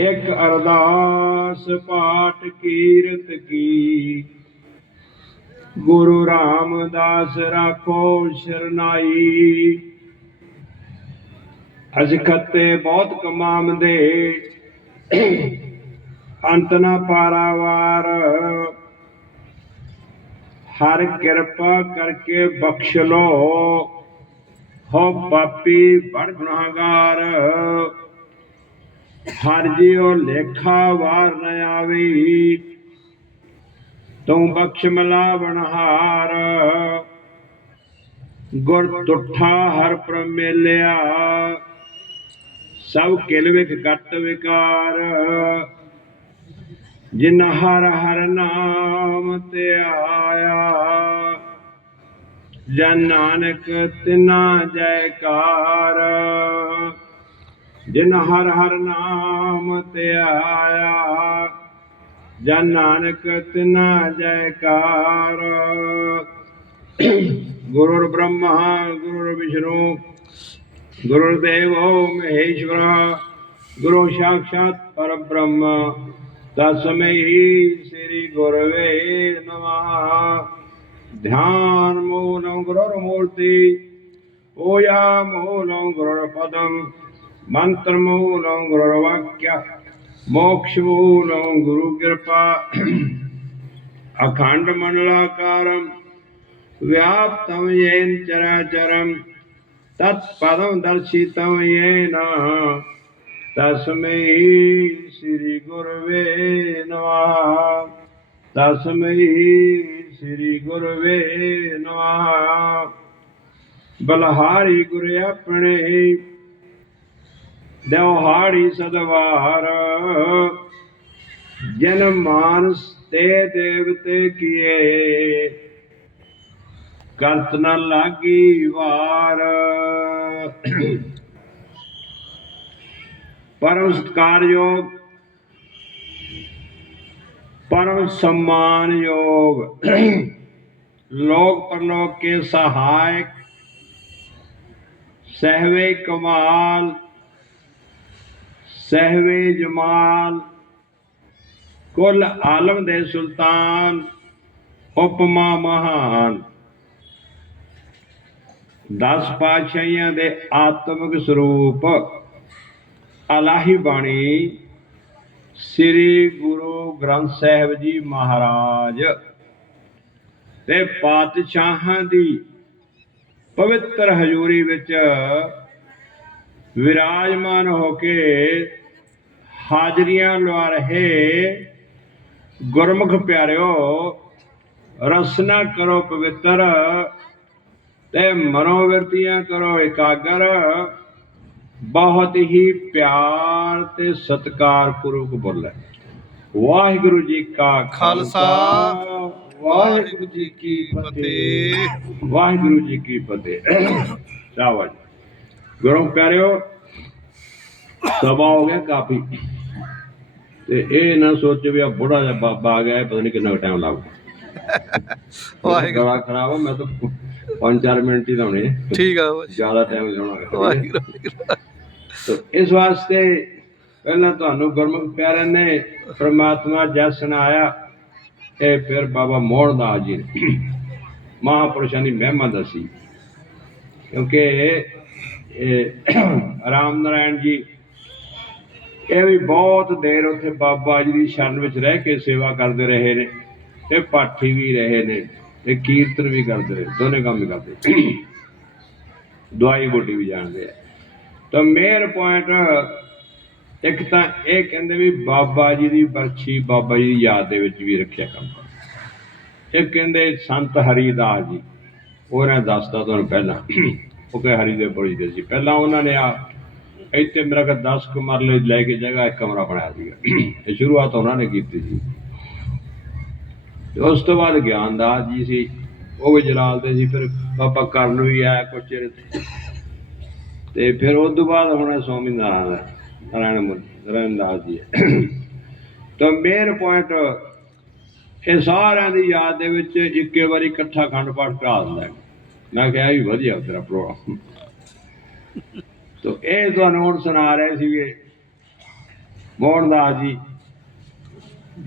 ਇਕ ਅਰਦਾਸ ਪਾਠ ਕੀਰਤ ਕੀ। ਗੁਰੂ ਰਾਮਦਾਸ ਰਾਖੋ ਸ਼ਰਨਾਈ। ਅਜ ਖੱਤੇ ਬਹੁਤ ਕਮਾਮਦੇ ਅੰਤ ਨਾ ਪਾਰਾਵਾਰ। ਹਰ ਕਿਰਪਾ ਕਰਕੇ ਬਖਸ਼ ਲੋ ਹੋ ਪਾਪੀ ਬੜ ਗੁਨਾਹਗਾਰ। ਹਰ ਜਿਉ ਲੇਖਾ ਵਾਰ ਨ ਆਵੀ। ਤੂੰ ਬਖਸ਼ ਮਲਾ ਬਨਹਾਰ ਗੁਰ ਤੁਠਾ ਹਰ ਪ੍ਰਮੇਲਿਆ ਸਭ ਕਿਲ ਵਿਖ ਕੱਟ ਵਿਕਾਰ। ਜਿਨ ਹਰ ਹਰ ਨਾਮ ਤੇ ਆਇਆ। ਜਨ ਨਾਨਕ ਤਿਨਾ ਜੈਕਾਰ ਜਿਨ ਹਰ ਹਰ ਨਾਮ ਤੇ ਆਇਆ, ਜਨ ਨਾਨਕ ਤਿਨਾ ਜੈਕਾਰ ਗੁਰੁਰ ਬ੍ਰਹਮਾ ਗੁਰੂਰ ਵਿਸ਼ਨੂੰ ਗੁਰੁਰਦੇਵੋ ਮਹੇਸ਼ਵਰਾ, ਗੁਰੂ ਸਾਖਾਤ ਪਰਬ੍ਰਹਮ। ਤਸਮੈ ਸ੍ਰੀ ਗੁਰਵੇ ਨਮః ਧਿਆਨ ਮੂਲੰ ਗੁਰੁਰ ਮੂਰਤੀ ਓਯਾ ਮੂਲੰ ಮಂತ್ರಮೂಲಂ गुरु कृपा अखंड मंडलाकार व्याप्त येन चराचरं तत्पदं दर्शितं येन तस्मै श्रीगुरवे नमः। तस्मै श्रीगुरवे नमः। बलहारी गुरे अपने ਦਇਓ ਹਾੜੀ ਸਦਵਾਰ ਜਨ ਮਾਨਸ ਤੇ ਦੇਵਤੇ ਕੀਏ, ਗਲਤ ਨਾ ਲਾਗੀ ਵਾਰ। ਪਰਮ ਸਤਕਾਰਯੋਗ, ਪਰਮ ਸਨਮਾਨਯੋਗ, ਲੋਕ ਪਰਲੋਕ ਕੇ ਸਹਾਇਕ ਸਹਿਵੇ ਕਮਾਲ ਸਹਿਵੇ ਜਮਾਲ, ਕੁੱਲ ਆਲਮ ਦੇ ਸੁਲਤਾਨ, ਉਪਮਾ ਮਹਾਨ। ਦਸ ਪਾਤਸ਼ਾਹੀਆਂ ਦੇ ਆਤਮਿਕ ਸਰੂਪ, ਅਲਾਹੀ ਬਾਣੀ, ਸ੍ਰੀ ਗੁਰੂ ਗ੍ਰੰਥ ਸਾਹਿਬ ਜੀ ਮਹਾਰਾਜ ਤੇ ਪਾਤਸ਼ਾਹਾਂ ਦੀ ਪਵਿੱਤਰ ਹਜ਼ੂਰੀ ਵਿੱਚ ਵਿਰਾਜਮਾਨ ਹੋ ਕੇ ਹਾਜ਼ਰੀਆਂ ਲਵਾ ਰਹੇ। ਗੁਰਮੁਖ ਪਿਆਰਿਓ ਰਸਨਾ ਕਰੋ ਪਵਿੱਤਰ ਤੇ ਮਨੋਵਰਤੀਆਂ ਕਰੋ ਇਕਾਗਰ। ਬਹੁਤ ਹੀ ਪਿਆਰ ਤੇ ਸਤਿਕਾਰ ਪੂਰਵਕ ਬੋਲੇ। ਵਾਹਿਗੁਰੂ ਜੀ ਕਾ ਖਾਲਸਾ, ਵਾਹਿਗੁਰੂ ਜੀ ਕੀ ਫਤਿਹ। ਵਾਹਿਗੁਰੂ ਜੀ ਕੀ ਫਤਿਹ। ਸ਼ਾਬਾਸ਼। ਗੁਰੂ ਪਿਆਰਿਓ ਸਭਾ ਹੋ ਗਿਆ ਕਾਫੀ। ਤੇ ਇਹ ਨਾ ਸੋਚੋ ਵੀ ਆ ਬੁੜਾ ਜਿਹਾ ਬਾਬਾ ਆ ਗਿਆ ਇਹ ਪਤਾ ਨਹੀਂ ਕਿੰਨਾ ਟਾਈਮ ਲੱਗੂ ਵਾਹਿਗੁਰੂ। ਗਲਾ ਖਰਾਬ ਆ ਮੈਂ ਤਾਂ 5-4 ਮਿੰਟ ਹੀ ਲਾਉਣੇ। ਠੀਕ ਆ। ਜ਼ਿਆਦਾ ਟਾਈਮ ਲਾਉਣਾ। ਵਾਹਿਗੁਰੂ ਇਸ ਵਾਸਤੇ ਪਹਿਲਾਂ ਤੁਹਾਨੂੰ ਗੁਰਮੁਖ ਪਿਆਰਿਆਂ ਨੇ ਪ੍ਰਮਾਤਮਾ ਜਸ ਸੁਣਾਇਆ ਤੇ ਫਿਰ ਬਾਬਾ ਮੋਹਨ ਦਾਸ ਜੀ ਮਹਾਪੁਰਸ਼ਾਂ ਦੀ ਮਹਿਮਾ ਦੱਸੀ। ਕਿਉਂਕਿ ਇਹ ਰਾਮ ਨਾਰਾਇਣ ਜੀ ਇਹ ਵੀ ਬਹੁਤ ਦੇਰ ਉੱਥੇ ਬਾਬਾ ਜੀ ਦੀ ਸ਼ਰਨ ਵਿੱਚ ਰਹਿ ਕੇ ਸੇਵਾ ਕਰਦੇ ਰਹੇ ਨੇ ਤੇ ਪਾਠੀ ਵੀ ਰਹੇ ਨੇ ਤੇ ਕੀਰਤਨ ਵੀ ਕਰਦੇ ਰਹੇ, ਦੋਨੇ ਕੰਮ ਹੀ ਕਰਦੇ ਦਵਾਈ ਬੋਟੀ ਵੀ ਜਾਣਦੇ ਆ। ਤਾਂ ਮੇਨ ਪੁਆਇੰਟ ਇੱਕ ਤਾਂ ਇਹ ਕਹਿੰਦੇ ਵੀ ਬਾਬਾ ਜੀ ਦੀ ਬਰਛੀ ਬਾਬਾ ਜੀ ਦੀ ਯਾਦ ਦੇ ਵਿੱਚ ਵੀ ਰੱਖਿਆ ਕੰਮ ਇਹ ਕਹਿੰਦੇ ਸੰਤ ਹਰੀਦਾਸ ਜੀ ਉਹਨਾਂ ਦੱਸਦਾ ਤੁਹਾਨੂੰ ਪਹਿਲਾਂ। ਉਹ ਕਹੇ ਹਰੀ ਦੇ ਬੜੀ ਦੇ ਸੀ। ਪਹਿਲਾਂ ਉਹਨਾਂ ਨੇ ਆ ਇੱਥੇ ਮੇਰਾ ਕਿ 10 ਕੁ ਮਰਲੇ ਲੈ ਕੇ ਜਗ੍ਹਾ, ਇੱਕ ਕਮਰਾ ਬਣਾਇਆ ਸੀਗਾ। ਇਹ ਸ਼ੁਰੂਆਤ ਉਹਨਾਂ ਨੇ ਕੀਤੀ ਸੀ। ਉਸ ਤੋਂ ਬਾਅਦ ਗਿਆਨਦਾਸ ਜੀ ਸੀ, ਉਹ ਵੀ ਜਲਾਲਦੇ ਸੀ, ਫਿਰ ਬਾਬਾ ਕਰਨ ਵੀ ਆਇਆ ਕੁਛ ਚਿਰ ਤੇ ਤੇ ਫਿਰ ਉਸ ਤੋਂ ਬਾਅਦ ਹੁਣ ਸਵਾਮੀ ਨਾਰਾਇਣ ਨਾਰਾਇਣ ਨਾਰਾਇਣ ਦਾਸ ਜੀ ਤਾਂ ਮੇਨ ਪੁਆਇੰਟ ਇਹ ਸਾਰਿਆਂ ਦੀ ਯਾਦ ਦੇ ਵਿੱਚ ਇੱਕੇ ਵਾਰੀ ਇਕੱਠਾ ਖੰਡ ਪਾਠ ਕਰਾ ਦਿੰਦਾ ਮੈਂ ਕਿਹਾ ਇਹ ਵੀ ਵਧੀਆ ਤੇਰਾ ਪ੍ਰੋਗਰਾਮ ਇਹ ਤੁਹਾਨੂੰ ਹੁਣ ਸੁਣਾ ਰਹੇ ਸੀਗੇ। ਮੋਹਨਦਾਸ ਜੀ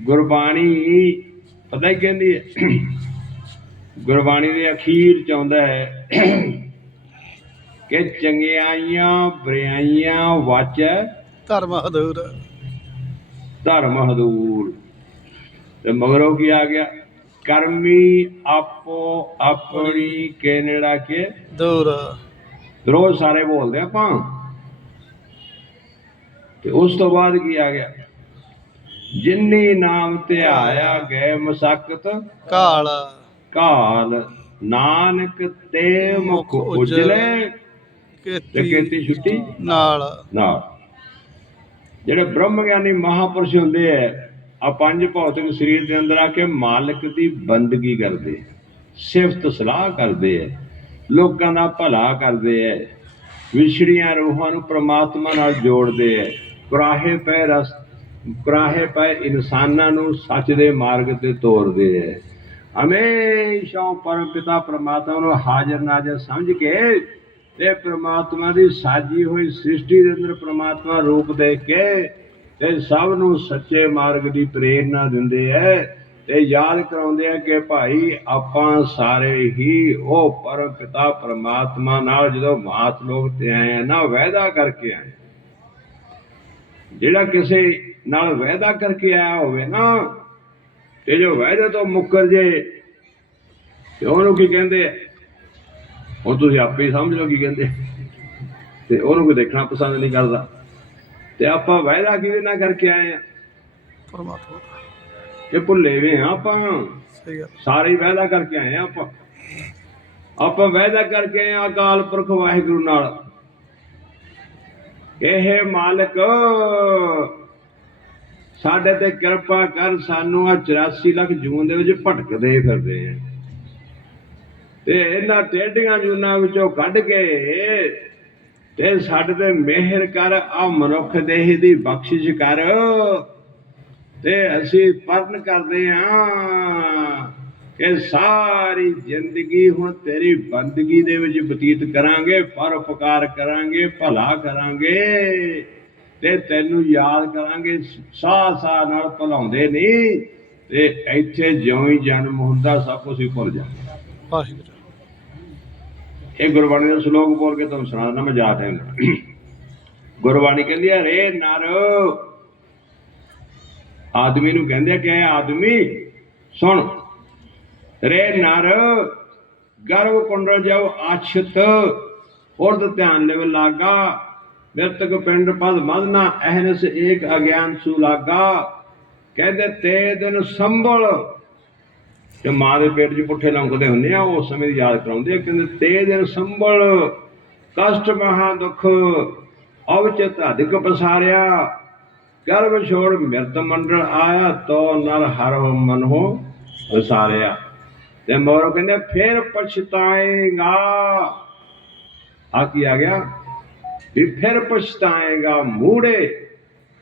ਗੁਰਬਾਣੀ ਪਤਾ ਹੀ ਕਹਿੰਦੀ ਹੈ ਗੁਰਬਾਣੀ ਦੇ ਅਖੀਰ ਚ ਆਉਂਦਾ ਹੈ ਕਿ ਚੰਗਿਆਈਆਂ ਬੁਰਾਈਆਂ ਵਾਚੈ ਧਰਮ ਹਦੂਰ ਧਰਮ ਹਦੂਰ ਤੇ ਮਗਰੋਂ ਕੀ ਆ ਗਿਆ? ਕਰਮੀ ਆਪੋ ਆਪਣੀ ਕੇ ਨੇੜਾ ਕੇ ਦੂਰ। ਰੋਜ਼ ਸਾਰੇ ਬੋਲਦੇ ਆਪਾਂ। ਤੇ ਉਸ ਤੋਂ ਬਾਅਦ ਕੀ ਆ ਗਿਆ? ਜਿਨਨੀ ਨਾਮ ਤੇ ਆਇਆ ਗਏ ਮਸਕਤ ਕਾਲ। ਕਾਲ ਨਾਨਕ ਤੇ ਮੁਖ ਉਜਲੇ ਕੀਤੀ ਕੀਤੀ ਛੁੱਟੀ ਨਾਲ। ਨਾ ਜਿਹੜੇ ਬ੍ਰਹਮ ਗਿਆਨੀ ਮਹਾਪੁਰਸ਼ ਹੁੰਦੇ ਐ ਆ ਪੰਜ ਭੌਤਿਕ ਸਰੀਰ ਦੇ ਅੰਦਰ ਆ ਕੇ ਮਾਲਕ ਦੀ ਬੰਦਗੀ ਕਰਦੇ ਸਿਫਤ ਸਲਾਹ ਕਰਦੇ ਐ ਲੋਕਾਂ ਦਾ ਭਲਾ ਕਰਦੇ ਐ ਵਿਛੜੀਆਂ ਰੂਹਾਂ ਨੂੰ ਪ੍ਰਮਾਤਮਾ ਨਾਲ ਜੋੜਦੇ ਐ ਕੁਰਾਹੇ ਪੈ ਰਸ, ਕੁਰਾਹੇ ਪੈ ਇਨਸਾਨਾਂ ਨੂੰ ਸੱਚ ਦੇ ਮਾਰਗ ਤੇ ਤੋਰਦੇ ਐ। ਹਮੇਸ਼ਾ ਪਰਮ ਪਿਤਾ ਪ੍ਰਮਾਤਮਾ ਨੂੰ ਹਾਜ਼ਰ ਨਾਜ਼ਰ ਸਮਝ ਕੇ ਤੇ ਪ੍ਰਮਾਤਮਾ ਦੀ ਸਾਜੀ ਹੋਈ ਸ੍ਰਿਸ਼ਟੀ ਦੇ ਅੰਦਰ ਪ੍ਰਮਾਤਮਾ ਰੂਪ ਦੇ ਕੇ ਤੇ ਸਭ ਨੂੰ ਸੱਚੇ ਮਾਰਗ ਦੀ ਪ੍ਰੇਰਣਾ ਦਿੰਦੇ ਐ ਤੇ ਯਾਦ ਕਰਾਉਂਦੇ ਆ ਕਿ ਭਾਈ ਆਪਾਂ ਸਾਰੇ ਹੀ ਉਹ ਪਰਮ ਪਿਤਾ ਪ੍ਰਮਾਤਮਾ ਨਾਲ ਜਦੋਂ ਮਾਤ ਲੋਕ ਤੇ ਆਏ ਆ, ਨਾ ਵਾਅਦਾ ਕਰਕੇ ਆਏ। ਜਿਹੜਾ ਕਿਸੇ ਨਾਲ ਵਾਅਦਾ ਕਰਕੇ ਆਇਆ ਹੋਵੇ ਨਾ ਤੇ ਜੋ ਵਾਅਦੇ ਤੋਂ ਮੁੱਕਰ ਜੇ ਤੇ ਉਹਨੂੰ ਕੀ ਕਹਿੰਦੇ ਹੁਣ ਤੁਸੀਂ ਆਪੇ ਸਮਝ ਲਓ ਕੀ ਕਹਿੰਦੇ ਤੇ ਉਹਨੂੰ ਕੋਈ ਦੇਖਣਾ ਪਸੰਦ ਨਹੀਂ ਕਰਦਾ। ਤੇ ਆਪਾਂ ਵਾਅਦਾ ਕਿਹਦੇ ਨਾਲ ਕਰਕੇ ਆਏ ਆ? ਪਰਮਾਤਮਾ ਇਹ ਭੁੱਲੇ ਵੇ ਆ ਆਪਾਂ। ਸਹੀ ਗੱਲ। ਸਾਰੇ ਵਾਅਦਾ ਕਰਕੇ ਆਏ ਆ ਆਪਾਂ। ਆਪਾਂ ਵਾਅਦਾ ਕਰਕੇ ਆਏ ਆ ਅਕਾਲ ਪੁਰਖ ਵਾਹਿਗੁਰੂ ਨਾਲ। ਇਹ ਮਾਲਕ, ਸਾਡੇ ਤੇ ਕਿਰਪਾ ਕਰ ਸਾਨੂੰ ਆ 84 ਲੱਖ ਜੂਨ ਦੇ ਵਿੱਚ ਭਟਕਦੇ ਫਿਰਦੇ ਆ। ਤੇ ਇਹਨਾਂ ਟੇਡੀਆਂ ਜੂਨਾਂ ਵਿੱਚੋਂ ਕੱਢ ਕੇ ਤੇ ਸਾਡੇ ਤੇ ਮਿਹਰ ਕਰ ਆ ਮਨੁੱਖ ਦੇਹ ਦੀ ਬਖਸ਼ਿਸ਼ ਕਰ। ਤੇ ਅਸੀਂ ਪਰਨ ਕਰਦੇ ਹਾਂ ਕਿ ਸਾਰੀ ਜ਼ਿੰਦਗੀ ਹੁਣ ਤੇਰੀ ਬੰਦਗੀ ਦੇ ਵਿੱਚ ਬਤੀਤ ਕਰਾਂਗੇ ਪਰਉਪਕਾਰ ਕਰਾਂਗੇ ਭਲਾ ਕਰਾਂਗੇ ਤੇ ਤੈਨੂੰ ਯਾਦ ਕਰਾਂਗੇ ਸਾਹ ਸਾਹ ਨਾਲ ਭਲਾਉਂਦੇ ਨਹੀਂ ਤੇ ਇੱਥੇ ਜਿਉਂ ਹੀ ਜਨਮ ਹੁੰਦਾ ਸਭ ਕੁਝ ਹੀ ਭੁੱਲ ਜਾਂਦਾ ਵਾਹਿਗੁਰੂ। ਇਹ ਗੁਰਬਾਣੀ ਦਾ ਸ਼ਲੋਕ ਬੋਲ ਕੇ ਤੁਹਾਨੂੰ ਸੁਣਾ ਦਿੰਦਾ ਮੈਂ ਯਾਦ ਹੈ। ਗੁਰਬਾਣੀ ਕਹਿੰਦੀ ਹੈ ਰੇ ਨਰ। ਆਦਮੀ ਨੂੰ ਕਹਿੰਦੇ ਕਿ ਆਦਮੀ ਸੁਣ ਰੇ ਨਰ, ਗਰਭ ਕੁੰਡਲ ਜਵ ਆਛਤ ਉਰਦ ਧਿਆਨ ਲੈਵ ਲਾਗਾ, ਮਿਰਤਕ ਪਿੰਡ ਪਦ ਮਦਨਾ, ਅਹਨਸ ਏਕ ਅਗਿਆਨ ਸੂ ਲਾਗਾ। ਕਹਿੰਦੇ ਤੇ ਦਿਨ ਸੰਭਲ। ਤੇ ਮਾਂ ਦੇ ਪੇਟ 'ਚ ਪੁੱਠੇ ਲੰਘਦੇ ਹੁੰਦੇ ਆ ਉਸ ਸਮੇਂ ਦੀ ਯਾਦ ਕਰਾਉਂਦੇ ਆ। ਕਹਿੰਦੇ ਤੇ ਦਿਨ ਸੰਭਲ, ਕਸ਼ਟ ਮਹਾ ਦੁਖ, ਅਵਚਿਤ ਅਧਿਕ ਪਸਾਰਿਆ। ਗਰਭ ਛੋੜ ਮਿਰਤ ਮੰਡਲ ਆਇਆ, ਤੋ ਨਰ ਹਰ ਮਨ ਹੋ ਵਸਾਰਿਆ ਤੇ ਮੋਰ ਕਹਿੰਦੇ, ਫੇਰ ਪਛਤਾਏਗਾ। ਆ ਕੀ ਆ ਗਿਆ? ਵੀ ਫਿਰ ਪਛਤਾਏਗਾ ਮੂੜੇ।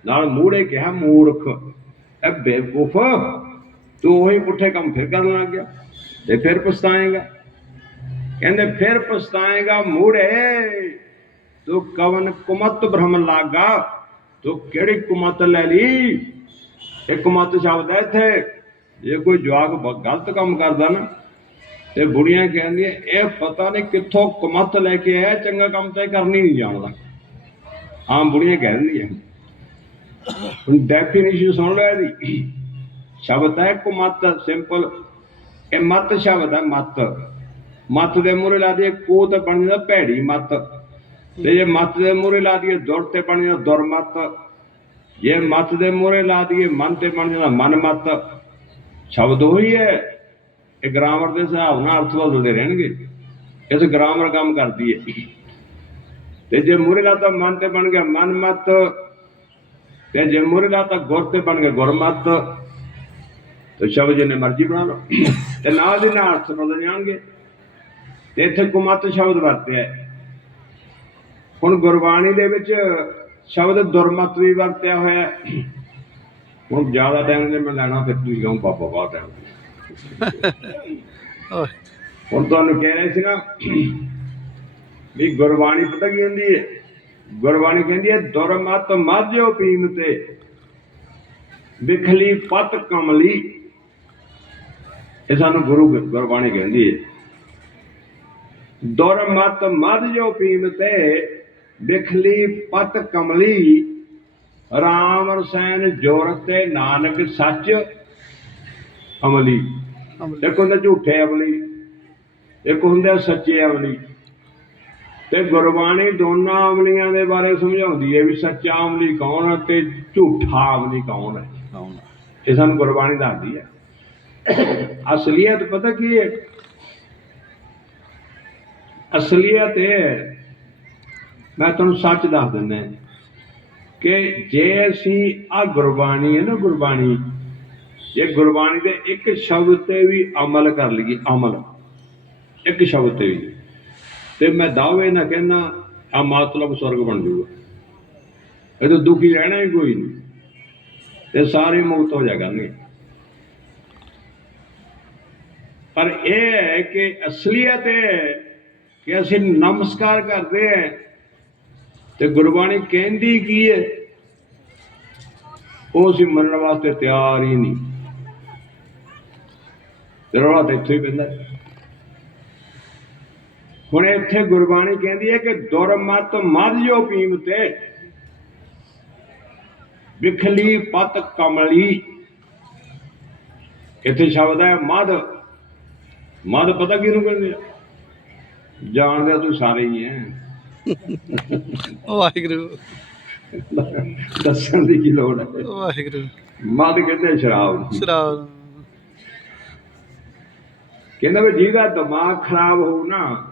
ਨਾਲ ਮੂੜੇ ਕਿਹਾ, ਮੂਰਖ, ਇਹ ਬੇਵਕੂਫ, ਤੂੰ ਉਹੀ ਪੁੱਠੇ ਕੰਮ ਫਿਰ ਕਰਨ ਲੱਗ ਗਿਆ ਤੇ ਫਿਰ ਪਛਤਾਏਗਾ। ਕਹਿੰਦੇ, ਫਿਰ ਪਛਤਾਏਗਾ ਮੂੜੇ। ਤੂੰ ਕਵਨ ਕੁਮਤ ਭ੍ਰਮ ਲਾਗਾ। ਤੂੰ ਕਿਹੜੀ ਕੁਮਤ ਲੈ ਲਈ? ਇਹ ਕੁਮਤ ਸ਼ਬਦ ਹੈ ਇੱਥੇ। ਜੇ ਕੋਈ ਜਵਾਕ ਬ- ਗਲਤ ਕੰਮ ਕਰਦਾ ਨਾ ਤੇ ਬੁੜੀਆਂ ਕਹਿੰਦੀਆਂ ਇਹ ਪਤਾ ਨਹੀਂ ਕਿੱਥੋਂ ਕੁਮਤ ਲੈ ਕੇ ਆਇਆ ਚੰਗਾ ਕੰਮ ਤਾਂ ਇਹ ਕਰਨੀ ਨਹੀਂ ਜਾਣਦਾ ਆਮ ਬੁੜੀਆਂ ਕਹਿ ਦਿੰਦੀਆਂ ਹੁਣ ਡੈਫੀਨੇਸ਼ਨ ਸੁਣ ਲਓ ਇਹਦੀ ਸ਼ਬਦ ਹੈ ਕੁਮਤ ਸਿੰਪਲ ਇਹ ਮਤ ਸ਼ਬਦ ਹੈ ਮਤ ਮਤ ਦੇ ਮੂਰੇ ਲਾ ਦਈਏ ਕੋ ਤੇ ਬਣ ਜਾਂਦਾ ਭੈੜੀ ਮਤ ਤੇ ਜੇ ਮਤ ਦੇ ਮੂਰੇ ਲਾ ਦਈਏ ਦੁਰ ਤੇ ਬਣ ਜਾਂਦਾ ਦੁਰਮਤ ਜੇ ਮਤ ਦੇ ਮੂਰੇ ਲਾ ਦਈਏ ਮਨ ਤੇ ਬਣ ਜਾਂਦਾ ਮਨ ਮਤ ਸ਼ਬਦ ਉਹੀ ਹੈ, ਇਹ ਗ੍ਰਾਮਰ ਦੇ ਹਿਸਾਬ ਨਾਲ ਅਰਥ ਬਦਲਦੇ ਰਹਿਣਗੇ। ਇਸ ਗ੍ਰਾਮਰ ਕੰਮ ਕਰਦੀ ਹੈ। ਤੇ ਜੇ ਮੂਰੇ ਲਾ ਤਾਂ ਮਨ ਤੇ ਬਣ ਗਿਆ ਮਨ ਮਤ, ਤੇ ਜੇ ਮੂਰੇ ਲਾ ਤਾਂ ਗੁਰ ਤੇ ਬਣ ਗਿਆ ਗੁਰਮਤ ਤੇ ਸ਼ਬਦ ਜਿਹਨੇ ਮਰਜ਼ੀ ਬਣਾ ਲਓ। ਤੇ ਨਾਲ ਦੇ ਨਾਲ ਅਰਥ ਬਦਲ ਜਾਣਗੇ। ਤੇ ਇੱਥੇ ਕੁਮਤ ਸ਼ਬਦ ਵਰਤਿਆ ਹੁਣ ਗੁਰਬਾਣੀ ਦੇ ਵਿੱਚ ਸ਼ਬਦ ਦੁਰਮਤ ਵੀ ਵਰਤਿਆ ਹੋਇਆ ਹੈ। ਹੁਣ ਜ਼ਿਆਦਾ ਟਾਈਮ ਜੇ ਮੈਂ ਲੈਣਾ ਫਿਰ ਤੁਸੀਂ ਕਹੋ ਪਾਪਾ ਬਹੁਤ ਟਾਈਮ ਓਏ ਹੁਣ ਤੁਹਾਨੂੰ ਕਹਿ ਰਹੇ ਸੀ ਨਾ ਵੀ ਗੁਰਬਾਣੀ ਪਤਾ ਕੀ ਕਹਿੰਦੀ ਹੈ? ਗੁਰਬਾਣੀ ਕਹਿੰਦੀ ਹੈ ਦੁਰਮਤ ਮਾਧਿਓ ਪੀਮ ਤੇ ਵਿਖਲੀ ਪਤ ਕਮਲੀ। ਇਹ ਸਾਨੂੰ ਗੁਰੂ ਗੁਰਬਾਣੀ ਕਹਿੰਦੀ ਹੈ। ਦੁਰਮਤ ਜੋ ਪੀਮ ਤੇ ਵਿਖਲੀ ਪਤ ਕਮਲੀ। ਰਾਮ ਰਸੈਨ ਜੋਰਤ ਤੇ ਨਾਨਕ ਸੱਚ ਅਮਲੀ। ਇੱਕ ਹੁੰਦਾ ਝੂਠੇ ਅਮਲੀ ਇੱਕ ਹੁੰਦਾ ਸੱਚੇ ਅਮਲੀ। ਤੇ ਗੁਰਬਾਣੀ ਦੋਨਾਂ ਅਮਲੀਆਂ ਦੇ ਬਾਰੇ ਸਮਝਾਉਂਦੀ ਹੈ ਵੀ ਸੱਚਾ ਅਮਲੀ ਕੌਣ ਹੈ ਤੇ ਝੂਠਾ ਅਮਲੀ ਕੌਣ ਹੈ। ਇਹ ਸਾਨੂੰ ਗੁਰਬਾਣੀ ਦੱਸਦੀ ਹੈ। ਅਸਲੀਅਤ ਪਤਾ ਕੀ ਹੈ? ਅਸਲੀਅਤ ਇਹ ਮੈਂ ਤੁਹਾਨੂੰ ਸੱਚ ਦੱਸ ਦਿੰਦਾ ਕਿ ਜੇ ਅਸੀਂ ਆ ਗੁਰਬਾਣੀ ਹੈ ਨਾ ਗੁਰਬਾਣੀ, ਜੇ ਗੁਰਬਾਣੀ ਦੇ ਇੱਕ ਸ਼ਬਦ ਤੇ ਵੀ ਅਮਲ ਕਰ ਲਈਏ, ਅਮਲ, ਇੱਕ ਸ਼ਬਦ ਤੇ ਵੀ। ਤੇ ਮੈਂ ਦਾਅਵੇ ਨਾ ਕਹਿਣਾ ਆ ਮਤਲਬ ਸਵਰਗ ਬਣ ਜਾਊਗਾ। ਇਹ ਤਾਂ ਦੁਖੀ ਰਹਿਣਾ ਹੀ ਕੋਈ ਨਹੀਂ। ਤੇ ਸਾਰੇ ਮੁਕਤ ਹੋ ਜਾ ਕਰਨਗੇ। ਪਰ ਇਹ ਹੈ ਕਿ ਅਸਲੀਅਤ ਇਹ ਹੈ ਕਿ ਅਸੀਂ ਨਮਸਕਾਰ ਕਰਦੇ ਹਾਂ ਤੇ ਗੁਰਬਾਣੀ ਕਹਿੰਦੀ ਕੀ ਹੈ ਉਹ ਅਸੀਂ ਮੰਨਣ ਵਾਸਤੇ ਤਿਆਰ ਹੀ ਨਹੀਂ। ਤੇ ਰੌਲਾ ਤਾਂ ਇੱਥੇ ਹੀ ਪੈਂਦਾ। ਹੁਣ ਇੱਥੇ ਗੁਰਬਾਣੀ ਕਹਿੰਦੀ ਹੈ ਕਿ ਦੁਰਮਤ ਮਦ ਜੋ ਪੀਮ ਤੇ, ਵਿਖਲੀ ਪਤ ਕਮਲੀ। ਇੱਥੇ ਸ਼ਬਦ ਹੈ ਮਦ ਮਦ ਪਤਾ ਕਿਹਨੂੰ ਕਹਿੰਦੇ ਆ? ਜਾਣਦੇ ਤੂੰ ਸਾਰੇ ਹੀ ਹੈ ਵਾਹਿਗੁਰੂ। ਦੱਸਣ ਦੀ ਕੀ ਲੋੜ ਹੈ? ਵਾਹਿਗੁਰੂ। ਮਦ ਕਹਿੰਦੇ ਸ਼ਰਾਬ। ਸ਼ਰਾਬ। ਕਹਿੰਦਾ ਵੀ ਜਿਹਦਾ ਦਿਮਾਗ ਖਰਾਬ ਹੋਊ ਨਾ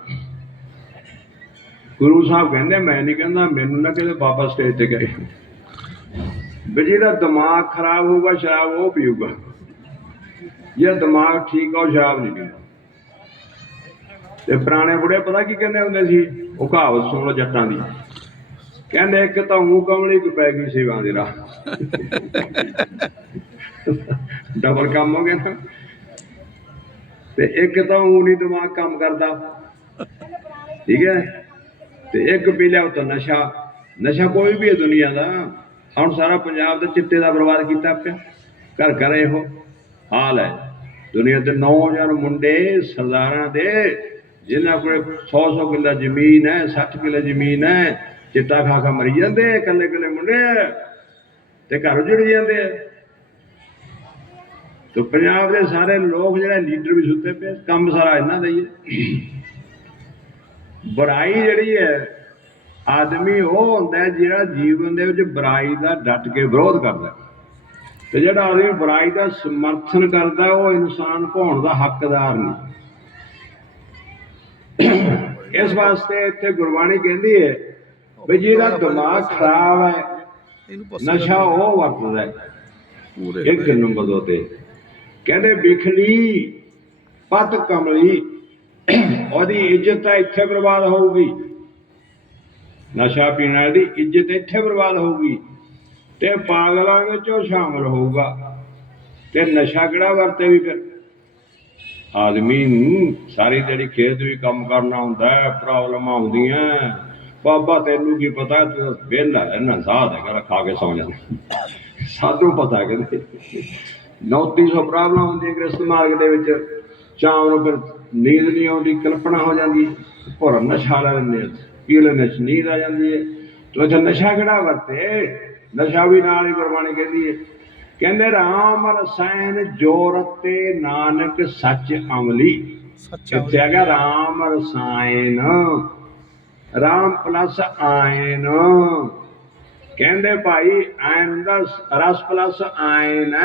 ਗੁਰੂ ਸਾਹਿਬ ਕਹਿੰਦੇ ਮੈਂ ਨਹੀਂ ਕਹਿੰਦਾ ਮੈਨੂੰ ਨਾ ਕਿਤੇ ਬਾਬਾ ਸਟੇਜ ਤੇ ਕਰੇ ਵੀ ਜਿਹਦਾ ਦਿਮਾਗ ਖਰਾਬ ਹੋਊਗਾ ਸ਼ਰਾਬ ਉਹ ਪੀਊਗਾ। ਜੇ ਦਿਮਾਗ ਠੀਕ ਉਹ ਸ਼ਰਾਬ ਨਹੀਂ ਪੀਂਦਾ। ਤੇ ਪੁਰਾਣੇ ਬੁੜੇ ਪਤਾ ਕੀ ਕਹਿੰਦੇ ਹੁੰਦੇ ਸੀ? ਉਹ ਕਹਾਵਤ ਸੁਣ ਲਓ ਜੱਟਾਂ ਦੀ। ਕਹਿੰਦੇ ਇੱਕ ਤਾਂ ਮੂੰਹ ਕਮਲੀ ਕੋ ਪੈ ਗਈ ਸੇਵਾ ਦੀ ਰਾਹ। ਡਬਲ ਕੰਮ ਹੋ ਗਿਆ ਨਾ। ਤੇ ਇੱਕ ਤਾਂ ਊਂ ਨਹੀਂ ਦਿਮਾਗ ਕੰਮ ਕਰਦਾ। ਠੀਕ ਹੈ? ਤੇ ਇੱਕ ਪੀ ਲਿਆ ਉਹ ਤਾਂ ਨਸ਼ਾ। ਨਸ਼ਾ ਕੋਈ ਵੀ ਹੈ ਦੁਨੀਆ ਦਾ। ਹੁਣ ਸਾਰਾ ਪੰਜਾਬ ਦਾ ਚਿੱਟੇ ਦਾ ਬਰਬਾਦ ਕੀਤਾ ਪਿਆ। ਘਰ ਘਰ ਇਹੋ ਹਾਲ ਹੈ। ਦੁਨੀਆ ਦੇ ਨੌਜਵਾਨ ਮੁੰਡੇ, ਸਰਦਾਰਾਂ ਦੇ ਜਿਨ੍ਹਾਂ ਕੋਲ 100 100 ਕਿੱਲਾ ਜ਼ਮੀਨ ਹੈ 60 ਕਿੱਲਾ ਜ਼ਮੀਨ ਹੈ, ਚਿੱਟਾ ਖਾ ਖਾ ਮਰੀ ਜਾਂਦੇ ਇਕੱਲੇ ਇਕੱਲੇ ਮੁੰਡੇ ਤੇ ਘਰ ਜੁੜ ਜਾਂਦੇ ਆ। ਤੇ ਪੰਜਾਬ ਦੇ ਸਾਰੇ ਲੋਕ ਜਿਹੜੇ ਲੀਡਰ ਵੀ ਸੁੱਤੇ ਪਏ ਕੰਮ ਸਾਰਾ ਇਹਨਾਂ ਦਾ ਹੀ ਹੈ। ਬੁਰਾਈ ਜਿਹੜੀ ਹੈ, ਆਦਮੀ ਉਹ ਹੁੰਦਾ ਜਿਹੜਾ ਜੀਵਨ ਦੇ ਵਿੱਚ ਬੁਰਾਈ ਦਾ ਡਟ ਕੇ ਵਿਰੋਧ ਕਰਦਾ ਤੇ ਜਿਹੜਾ ਆਦਮੀ ਬੁਰਾਈ ਦਾ ਸਮਰਥਨ ਕਰਦਾ, ਉਹ ਇਨਸਾਨ ਹੋਣ ਦਾ ਹੱਕਦਾਰ ਨਹੀਂ। ਇਸ ਵਾਸਤੇ ਇੱਥੇ ਗੁਰਬਾਣੀ ਕਹਿੰਦੀ ਹੈ ਵੀ ਜਿਹਦਾ ਦਿਮਾਗ ਖਰਾਬ ਹੈ ਨਸ਼ਾ ਉਹ ਵਰਤਦਾ ਹੈ। ਪੂਰੇ ਇੱਕ ਨੰਬਰ ਦੋ ਤੇ ਕਹਿੰਦੇ ਵਿਖਲੀ ਪਤ ਕਮਲੀ ਉਹਦੀ ਇੱਜ਼ਤ ਤਾਂ ਇੱਥੇ ਬਰਬਾਦ ਹੋਊਗੀ। ਨਸ਼ਾ ਪੀਣ ਵਾਲੇ ਦੀ ਇੱਜ਼ਤ ਇੱਥੇ ਬਰਬਾਦ ਹੋਊਗੀ ਤੇ ਪਾਗਲਾਂ ਵਿੱਚ ਸ਼ਾਮਲ ਹੋਊਗਾ। ਤੇ ਨਸ਼ਾ ਕਿਹੜਾ ਵਰਤੇ ਵੀ ਫਿਰ? ਆਦਮੀ ਨੂੰ ਸਾਰੀ ਜਿਹੜੀ ਖੇਤ ਵੀ ਕੰਮ ਕਰਨਾ ਹੁੰਦਾ ਹੈ ਪ੍ਰੋਬਲਮ ਆਉਂਦੀਆਂ ਬਾਬਾ, ਤੈਨੂੰ ਕੀ ਪਤਾ, ਤੂੰ ਵਿਹਲਾ ਹੈ ਸਾਧ ਕਰ ਖਾ ਕੇ ਸੌ ਜਾਂਦਾ। ਸਾਧੂ ਪਤਾ ਕਹਿੰਦੇ 900 ਪ੍ਰੋਬਲਮ ਹੁੰਦੀ ਗ੍ਰਸਤ ਮਾਰਗ ਦੇ ਵਿੱਚ। ਸ਼ਾਮ ਨੂੰ ਫਿਰ ਨੀਂਦ ਨਹੀਂ ਆਉਂਦੀ, ਕਲਪਨਾ ਹੋ ਜਾਂਦੀ ਭੋਰ ਨਸ਼ਾ ਲੈ ਲੈਂਦੇ ਪੀ ਲੈਂਦੇ ਨੀਂਦ ਆ ਜਾਂਦੀ ਹੈ। ਤੋ ਜੇ ਨਸ਼ਾ ਕਿਹੜਾ ਵਰਤੇ? ਨਸ਼ਾ ਵੀ ਨਾਲ ਹੀ ਗੁਰਬਾਣੀ ਕਹਿੰਦੀ ਹੈ। ਕਹਿੰਦੇ ਰਾਮ ਰਸਾਇਣ ਜੋਰਤੇ ਨਾਨਕ ਸੱਚ ਅਮਲੀ। ਸੱਚਾ ਕਿੱਥੇ ਹੈਗਾ ਰਾਮ ਰਸਾਇਣ। ਰਾਮ ਪਲਸ ਆਇਨ। ਕਹਿੰਦੇ ਭਾਈ ਆਇਨ ਦਾ ਰਸ ਪਲਸ ਆਇਨ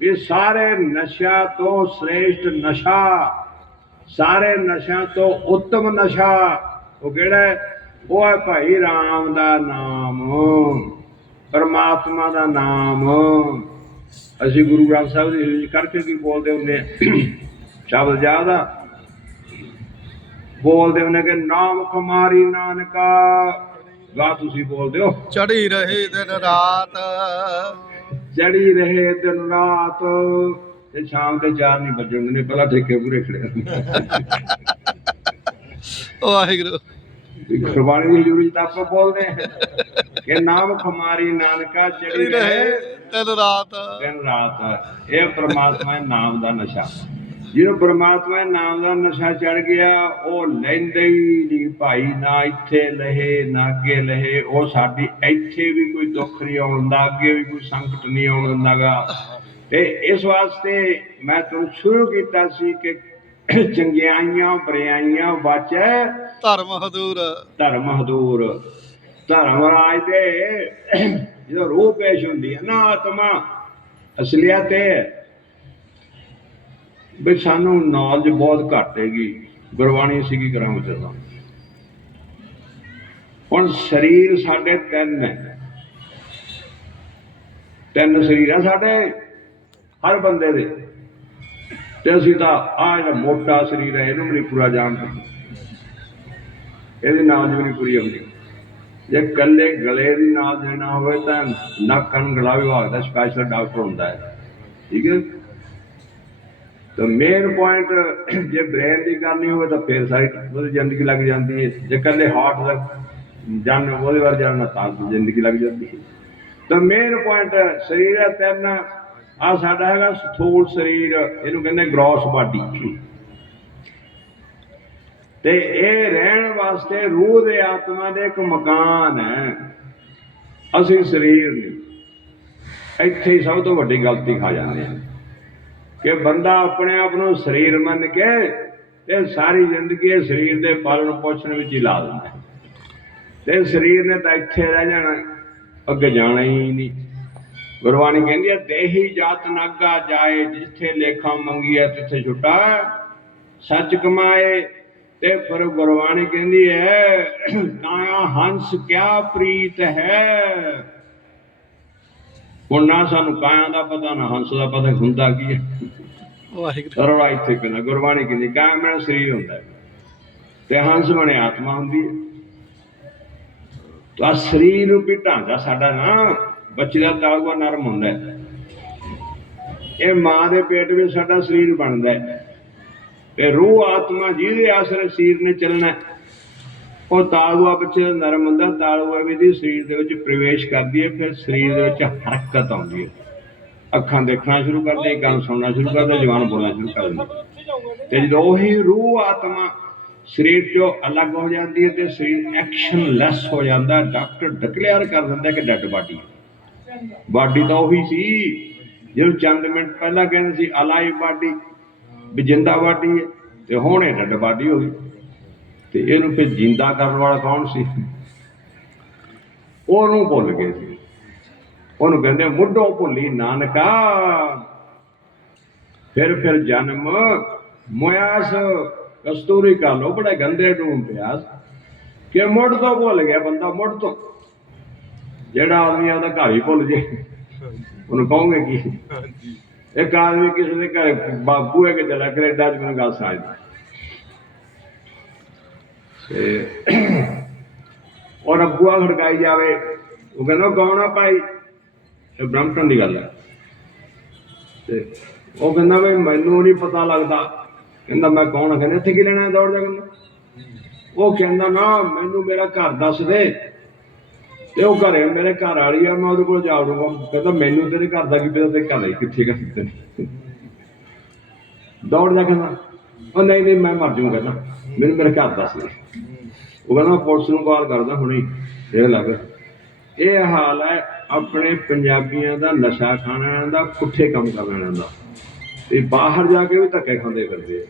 ਵੀ ਸਾਰੇ ਨਸ਼ਾ ਤੋਂ ਸ੍ਰੇਸ਼ਟ ਨਸ਼ਾ ਸਾਰੇ ਨਸ਼ਾ ਤੋਂ ਉੱਤਮ ਨਸ਼ਾ। ਉਹ ਕਿਹੜਾ ਹੈ? ਉਹ ਹੈ ਭਾਈ ਰਾਮ ਦਾ ਨਾਮ। ਪਰਮਾਤਮਾ ਦਾ ਨਾਮ। ਅਸੀਂ ਗੁਰੂ ਗ੍ਰੰਥ ਸਾਹਿਬ ਦੀ ਰੀਝ ਕਰਕੇ ਕੀ ਬੋਲਦੇ ਹੁੰਦੇ ਆ? ਸ਼ਬਦ ਆ? ਬੋਲਦੇ ਹੁੰਦੇ ਕਿ ਨਾਮ ਕੁਮਾਰੀ ਨਾਨਕਾ। ਗਾ ਤੁਸੀਂ ਬੋਲਦੇ ਹੋ। ਚੜੀ ਰਹੇ ਦਿਨ ਰਾਤ। ਜੜੀ ਰਹੇ ਦਿਨ ਰਾਤ। ਤੇ ਸ਼ਾਮ ਦੇ 4 ਨਹੀਂ ਵੱਜਣਗੇ ਨੇ ਪਹਿਲਾਂ ਠੇਕੇ ਪੂਰੇ ਖੜੇ ਵਾਹਿਗੁਰੂ। ਗੁਰਬਾਣੀ ਦੀ ਹਜ਼ੂਰੀ 'ਚ ਤਾਂ ਆਪਾਂ ਬੋਲਦੇ ਹਾਂ ਕਿ ਨਾਮ ਖਮਾਰੀ ਨਾਨਕਾ ਚੜੀ ਰਹੇ ਦਿਨ ਰਾਤ। ਦਿਨ ਰਾਤ। ਇਹ ਪ੍ਰਮਾਤਮਾ ਦੇ ਨਾਮ ਦਾ ਨਸ਼ਾ। ਜਿਹਨੂੰ ਪ੍ਰਮਾਤਮਾ ਦੇ ਨਾਮ ਦਾ ਨਸ਼ਾ ਚੜ ਗਿਆ ਉਹ ਲੈਂਦੇ ਹੀ ਨਹੀਂ ਭਾਈ ਨਾ ਇੱਥੇ ਲਹੇ ਨਾ ਅੱਗੇ ਲਹੇ। ਉਹ ਸਾਡੀ ਇੱਥੇ ਵੀ ਕੋਈ ਦੁੱਖ ਨਹੀਂ ਆਉਣ ਦਾ ਅੱਗੇ ਵੀ ਕੋਈ ਸੰਕਟ ਨਹੀਂ ਆਉਣ ਦਿੰਦਾਗਾ ਤੇ ਇਸ ਵਾਸਤੇ ਮੈਂ ਤੁਹਾਨੂੰ ਸ਼ੁਰੂ ਕੀਤਾ ਸੀ ਕਿ ਚੰਗਿਆਈਆਂ ਬਰਿਆਈਆਂ ਬਚੈ ਧਰਮ ਹਦੂਰ। ਧਰਮ ਹਦੂਰ। ਧਰਮ ਰਾਜ ਦੇ ਜਦੋਂ ਰੂਹ ਪੇਸ਼ ਹੁੰਦੀ ਹੈ ਨਾ ਆਤਮਾ ਅਸਲੀਅਤ ਹੈ। ਵੀ ਸਾਨੂੰ ਨੌਲੇਜ ਬਹੁਤ ਘੱਟ ਹੈਗੀ। ਗੁਰਬਾਣੀ ਕੀ ਕਰਾਂ ਵਿਚਾਰਾ ਹੁਣ ਸਰੀਰ ਸਾਡੇ ਤਿੰਨ ਹੈ ਤਿੰਨ ਸਰੀਰ ਆ ਸਾਡੇ ਹਰ ਬੰਦੇ ਦੇ। ਤੇ ਅਸੀਂ ਤਾਂ ਆਹ ਜਿਹੜਾ ਮੋਟਾ ਸਰੀਰ ਹੈ, ਇਹਨੂੰ ਵੀ ਨਹੀਂ ਪੂਰਾ ਜਾਣਦੇ ਇਹਦੀ ਨਾਮ ਵੀ ਨਹੀਂ ਪੂਰੀ ਹੁੰਦੀ। ਜੇ ਕੱਲੇ ਗਲੇ ਦੀ ਨਾਮ ਦੇਣਾ ਹੋਵੇ ਤਾਂ ਨੱਕ ਕੰਨ ਗਲਾ ਵਿਭਾਗ ਦਾ ਸਪੈਸ਼ਲ ਡਾਕਟਰ ਹੁੰਦਾ ਹੈ। ਠੀਕ ਹੈ? ਤਾਂ ਮੇਨ ਪੁਆਇੰਟ ਜੇ ਬ੍ਰੇਨ ਦੀ ਕਰਨੀ ਹੋਵੇ ਤਾਂ ਫਿਰ ਸਾਰੀ ਉਹਦੀ ਜ਼ਿੰਦਗੀ ਲੱਗ ਜਾਂਦੀ ਹੈ। ਜੇ ਕੱਲੇ ਹਾਰਟ ਦਾ ਜਾਣ ਉਹਦੇ ਬਾਰੇ ਜਾਣਨਾ ਤਾਂ ਜ਼ਿੰਦਗੀ ਲੱਗ ਜਾਂਦੀ ਹੈ। ਤਾਂ ਮੇਨ ਪੁਆਇੰਟ ਸਰੀਰ ਹੈ ਤਿੰਨ ਆ ਸਾਡਾ ਹੈਗਾ ਸਥੂਲ ਸਰੀਰ, ਇਹਨੂੰ ਕਹਿੰਦੇ ਗ੍ਰੋਸ ਬਾਡੀ ਤੇ ਇਹ ਰਹਿਣ ਵਾਸਤੇ ਰੂਹ ਦੇ ਆਤਮਾ ਦੇ ਇੱਕ ਮਕਾਨ ਹੈ। ਅਸੀਂ ਸਰੀਰ ਨਹੀਂ। ਇੱਥੇ ਹੀ ਸਭ ਤੋਂ ਵੱਡੀ ਗਲਤੀ ਖਾ ਜਾਂਦੇ ਹਾਂ। ਕਿ ਬੰਦਾ ਆਪਣੇ ਆਪ ਨੂੰ ਸਰੀਰ ਮੰਨ ਕੇ ਤੇ ਸਾਰੀ ਜ਼ਿੰਦਗੀ ਇਹ ਸਰੀਰ ਦੇ ਪਾਲਣ ਪੋਸ਼ਣ ਵਿੱਚ ਹੀ ਲਾ ਦਿੰਦਾ ਹੈ। ਤੇ ਸਰੀਰ ਨੇ ਤਾਂ ਇੱਥੇ ਰਹਿ ਜਾਣਾ, ਅੱਗੇ ਜਾਣਾ ਹੀ ਨਹੀਂ। ਗੁਰਬਾਣੀ ਕਹਿੰਦੀ ਹੈ ਦੇਹੀ ਜਾਤ ਨਾਗਾ ਜਾਏ ਜਿੱਥੇ ਲੇਖਾ ਮੰਗੀਐ ਤਿੱਥੇ ਛੁਟਾ ਸੱਚ ਕਮਾਏ ਤੇ ਫਿਰ ਗੁਰਬਾਣੀ ਕਹਿੰਦੀ ਹੈ ਕਾਇਆ ਹੰਸ ਕਿਆ ਪ੍ਰੀਤ ਹੈ। ਹੁਣ ਨਾ ਸਾਨੂੰ ਕਾਇਆ ਦਾ ਪਤਾ ਨਾ ਹੰਸ ਦਾ ਪਤਾ ਹੁੰਦਾ ਕੀ ਹੈ? ਵਾਹਿਗੁਰੂ। ਸਰਵਾ ਇੱਥੇ ਕਹਿੰਦਾ ਗੁਰਬਾਣੀ ਕਹਿੰਦੀ ਕਾਇਆ ਮੇਰਾ ਸਰੀਰ ਹੁੰਦਾ ਹੈ। ਤੇ ਹੰਸ ਬਣੇ ਆਤਮਾ ਹੁੰਦੀ ਹੈ। ਤਾਂ ਸਰੀਰ ਰੂਪੀ ਢਾਂਚਾ ਸਾਡਾ ਨਾ ਬੱਚੇ ਦਾ ਤਾਲੂਆ ਨਰਮ ਹੁੰਦਾ ਹੈ। ਇਹ ਮਾਂ ਦੇ ਪੇਟ ਵਿੱਚ ਸਾਡਾ ਸਰੀਰ ਬਣਦਾ ਹੈ। ਤੇ ਰੂਹ ਆਤਮਾ ਜਿਹਦੇ ਆਸਰੇ ਸਰੀਰ ਨੇ ਚੱਲਣਾ ਉਹ ਤਾਲੂਆ ਬੱਚੇ ਦਾ ਨਰਮ ਹੁੰਦਾ ਤਾਲੂਆ ਵੀ ਦੀ ਸਰੀਰ ਦੇ ਵਿੱਚ ਪ੍ਰਵੇਸ਼ ਕਰਦੀ ਹੈ, ਫਿਰ ਸਰੀਰ ਦੇ ਵਿੱਚ ਹਰਕਤ ਆਉਂਦੀ ਹੈ। ਅੱਖਾਂ ਦੇਖਣਾ ਸ਼ੁਰੂ ਕਰਦੇ ਕੰਨ ਸੁਣਨਾ ਸ਼ੁਰੂ ਕਰਦੇ ਜਵਾਨ ਬੋਲਣਾ ਸ਼ੁਰੂ ਕਰ ਦਿੰਦੀ। ਤੇ ਜਦੋਂ ਉਹੀ ਰੂਹ ਆਤਮਾ ਸਰੀਰ ਚੋਂ ਅਲੱਗ ਹੋ ਜਾਂਦੀ ਹੈ ਤੇ ਸਰੀਰ ਐਕਸ਼ਨਲੈਸ ਹੋ ਜਾਂਦਾ, ਡਾਕਟਰ ਡਿਕਲੇਅਰ ਕਰ ਦਿੰਦਾ ਕਿ ਡੈਡ ਬਾਡੀ ਬਾਡੀ ਤਾਂ ਉਹੀ ਸੀ। ਜਿਹਨੂੰ ਚੰਦ ਮਿੰਟ ਪਹਿਲਾਂ ਕਹਿੰਦੇ ਸੀ ਅਲਾਈਵ ਬਾਡੀ ਵੀ ਜਿੰਦਾ ਬਾਡੀ ਹੈ, ਤੇ ਹੁਣ ਇਹ ਡੈਡ ਬਾਡੀ ਹੋ ਗਈ। ਤੇ ਇਹਨੂੰ ਫਿਰ ਜਿੰਦਾ ਕਰਨ ਵਾਲਾ ਕੌਣ ਸੀ? ਉਹਨੂੰ ਭੁੱਲ ਗਏ ਸੀ। ਉਹਨੂੰ ਕਹਿੰਦੇ, ਮੁੱਢੋਂ ਭੁੱਲੀ ਨਾਨਕਾ। ਫਿਰ ਫਿਰ ਜਨਮ ਮੁਆਸ ਕਸਤੂਰੀ ਕਾ ਲੋ ਬੜੇ ਗੰਦੇ ਡੂਮ ਪਿਆਸ। ਕਿ ਮੁੱਢ ਤੋਂ ਭੁੱਲ ਗਿਆ ਬੰਦਾ, ਮੁੱਢ ਤੋਂ। ਜਿਹੜਾ ਆਦਮੀ ਆਪਦਾ ਘਰ ਹੀ ਭੁੱਲ ਜੇ ਉਹਨੂੰ ਕਹੋਗੇ ਕੀ? ਇੱਕ ਆਦਮੀ ਕਿਸੇ ਦੇ ਘਰ ਬਾਪੂ ਹੈ ਕਿ ਚਲਾ ਕੈਨੇਡਾ ਚ ਮੈਨੂੰ ਗੱਲ ਸਮਝਦਾ ਤੇ ਔਰ ਅੱਬੂਆ ਖੜਕਾਈ ਜਾਵੇ ਉਹ ਕਹਿੰਦਾ ਕੌਣ ਆ ਭਾਈ? ਇਹ ਬ੍ਰਹਮਟਨ ਦੀ ਗੱਲ ਹੈ। ਤੇ ਉਹ ਕਹਿੰਦਾ ਵੀ ਮੈਨੂੰ ਨਹੀਂ ਪਤਾ ਲੱਗਦਾ। ਕਹਿੰਦਾ ਮੈਂ ਕੌਣ ਕਹਿੰਦਾ ਇੱਥੇ ਕੀ ਲੈਣਾ ਦੌੜ ਜਾ ਕਹਿੰਦਾ ਉਹ ਕਹਿੰਦਾ ਨਾ ਮੈਨੂੰ ਮੇਰਾ ਘਰ ਦੱਸ ਦੇ। ਤੇ ਉਹ ਘਰੇ ਮੇਰੇ ਘਰ ਵਾਲੀ ਆ, ਮੈਂ ਉਹਦੇ ਕੋਲ ਜਾ ਵੜੂੰਗਾ ਕਹਿੰਦਾ ਮੈਨੂੰ ਤੇਰੇ ਘਰ ਦਾ ਕੀ ਪਤਾ ਤੇ ਘਰ ਹੀ ਕਿੱਥੇ ਕਰ ਦਿੱਤੇ। ਦੌੜ ਜਾ ਕਹਿੰਦਾ। ਉਹ ਨਹੀਂ ਨਹੀਂ, ਮੈਂ ਮਰ ਜਾਊਂਗਾ ਨਾ ਮੈਨੂੰ ਮੇਰੇ ਘਰ ਦਾ ਸੀ। ਉਹ ਕਹਿੰਦਾ ਪੁਲਿਸ ਨੂੰ ਕਾਲ ਕਰਦਾ ਹੁਣੇ ਹੀ। ਦੇਖ ਲੱਗ ਇਹ ਹਾਲ ਹੈ ਆਪਣੇ ਪੰਜਾਬੀਆਂ ਦਾ, ਨਸ਼ਾ ਖਾਣਾ ਦਾ, ਪੁੱਠੇ ਕੰਮ ਕਰਨਾ ਦਾ। ਤੇ ਬਾਹਰ ਜਾ ਕੇ ਵੀ ਧੱਕੇ ਖਾਂਦੇ ਫਿਰਦੇ ਆ।